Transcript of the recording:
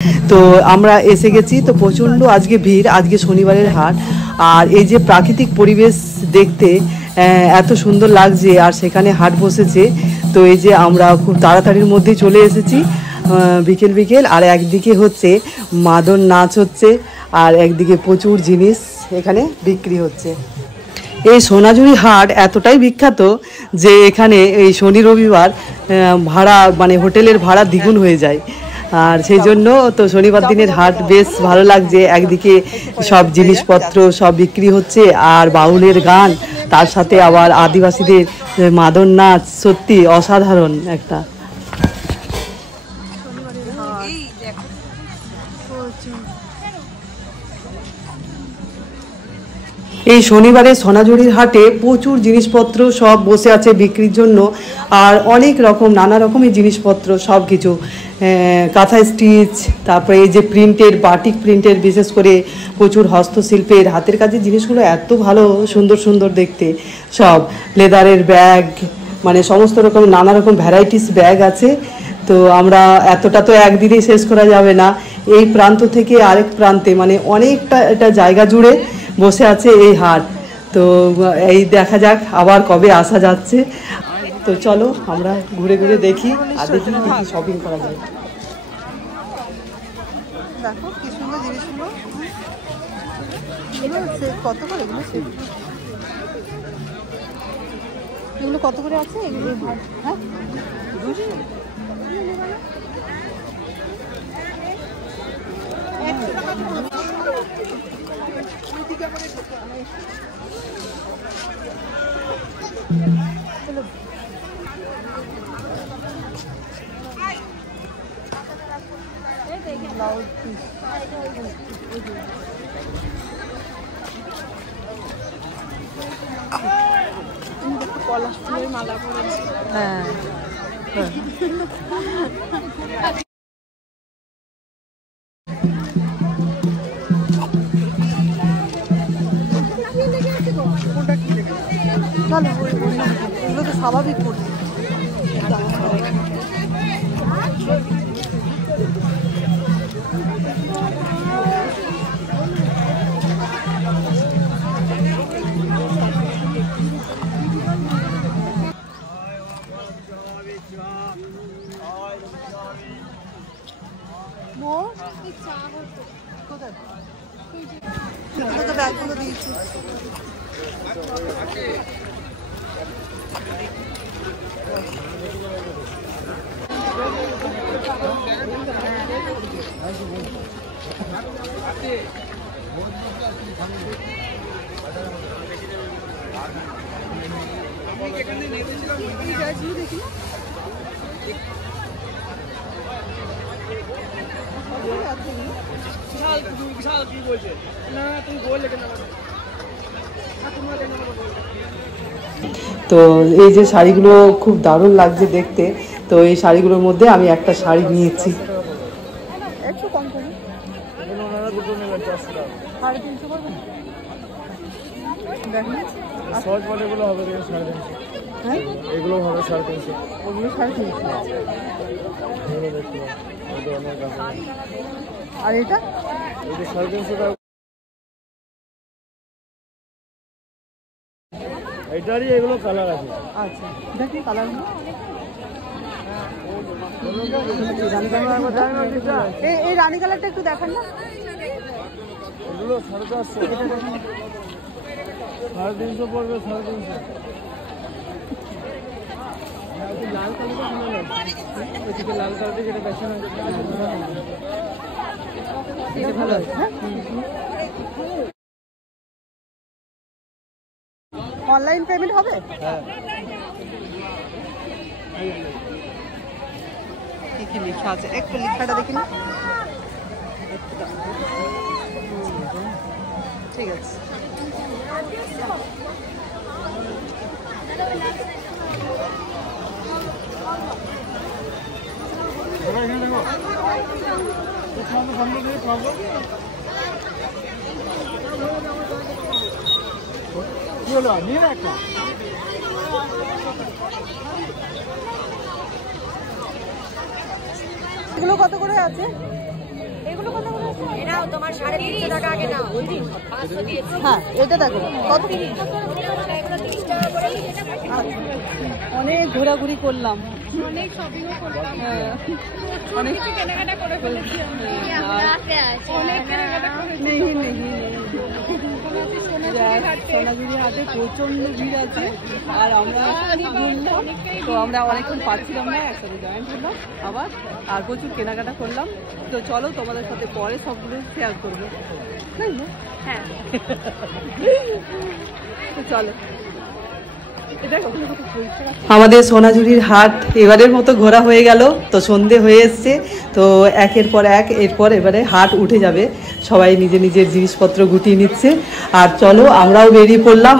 তো আমরা এসে গেছি, তো প্রচণ্ড আজকে ভিড়, আজকে শনিবারের হাট। আর এই যে প্রাকৃতিক পরিবেশ দেখতে এত সুন্দর লাগছে, আর সেখানে হাট বসেছে। তো এই যে আমরা খুব তাড়াতাড়ির মধ্যেই চলে এসেছি বিকেল বিকেল। আর একদিকে হচ্ছে মাদন নাচ হচ্ছে, আর একদিকে প্রচুর জিনিস এখানে বিক্রি হচ্ছে। এই সোনাঝুরি হাট এতটাই বিখ্যাত যে এখানে এই শনি রবিবার ভাড়া মানে হোটেলের ভাড়া দ্বিগুণ হয়ে যায়। আর সেই জন্য তো শনিবার দিনের হাট বেশ ভালো লাগছে। একদিকে সব জিনিসপত্র সব বিক্রি হচ্ছে, আর বাউলের গান, তার সাথে আবার আদিবাসীদের মাদন নাচ, সত্যি অসাধারণ একটা। এই শনিবারে সোনাঝুরির হাটে প্রচুর জিনিসপত্র সব বসে আছে বিক্রির জন্য। আর অনেক রকম নানা রকমের জিনিসপত্র, সব কিছু কাঁথা স্টিচ, তারপরে এই যে প্রিন্টের, বাটিক প্রিন্টের, বিশেষ করে প্রচুর হস্তশিল্পের হাতের কাজের জিনিসগুলো এত ভালো সুন্দর সুন্দর দেখতে। সব লেদারের ব্যাগ, মানে সমস্ত রকম নানা রকম ভ্যারাইটিস ব্যাগ আছে। তো আমরা এতটা তো একদিনেই শেষ করা যাবে না। এই প্রান্ত থেকে আরেক প্রান্তে মানে অনেকটা এটা জায়গা জুড়ে বসে আছে এই হাট। তো এই দেখা যাক আবার কবে আসা যাচ্ছে। তো চলো আমরা ঘুরে ঘুরে দেখি আর দেখি কি কি শপিং করা যায়। দেখো কি সুন্দর জিনিসগুলো, কত করে এগুলো? এগুলো কত করে আছে এগুলো? হ্যাঁ, ব্লাউজ পিস, পলাশ ফুলের মালা করেছে। হ্যাঁ, এগুলো তো স্বাভাবিক করছে। ব্যাগগুলো দিয়েছি। তো এই যে শাড়িগুলো খুব দারুণ লাগছে দেখতে। তো এই শাড়িগুলোর মধ্যে আমি একটা শাড়ি নিয়েছি। আর এটা এটারই এগুলো কালার আছে। আচ্ছা, এটা কি কালার? এই রানী কালারটা একটু দেখান না। এগুলো 450, 350 পড়বে, 350। লাল কালারটা ওইদিকে লাল কালারটা যেটা বেশি ভালো আছে। অনলাইন পেমেন্ট হবে? হ্যাঁ। কি কি লেখা আছে একটু লেখাটা দেখি না। ঠিক আছে। এগুলো কত করে আছে? তোমার 350 টাকা আগে নাও 500 দিয়েছি হ্যাঁ এটা দেখো কত অনেক ঘোরাঘুরি করলাম, অনেক শপিংও করলাম, হ্যাঁ অনেক কেনাকাটা করে ফেলেছি আমরা। অনেক কেনাকাটা করেছি। নেই সোনাঝুরি হাটে প্রচন্ড ভিড় আছে, আর আমরা ঘুরলাম, তো আমরা অনেকক্ষণ পাচ্ছিলাম না, একসাথে জয়েন করলাম আবার, আর প্রচুর কেনাকাটা করলাম। তো চলো তোমাদের সাথে পরে সবগুলো শেয়ার করবো, তাই না? হ্যাঁ তো চলো। আমাদের সোনাঝুরির হাট এবারের মতো ঘোরা হয়ে গেল, তো সন্ধে হয়ে এসছে, তো একের পর এক এরপর এবারে হাট উঠে যাবে, সবাই নিজের নিজের জিনিসপত্র গুটিয়ে নিচ্ছে, আর চলো আমরাও বেরিয়ে পড়লাম।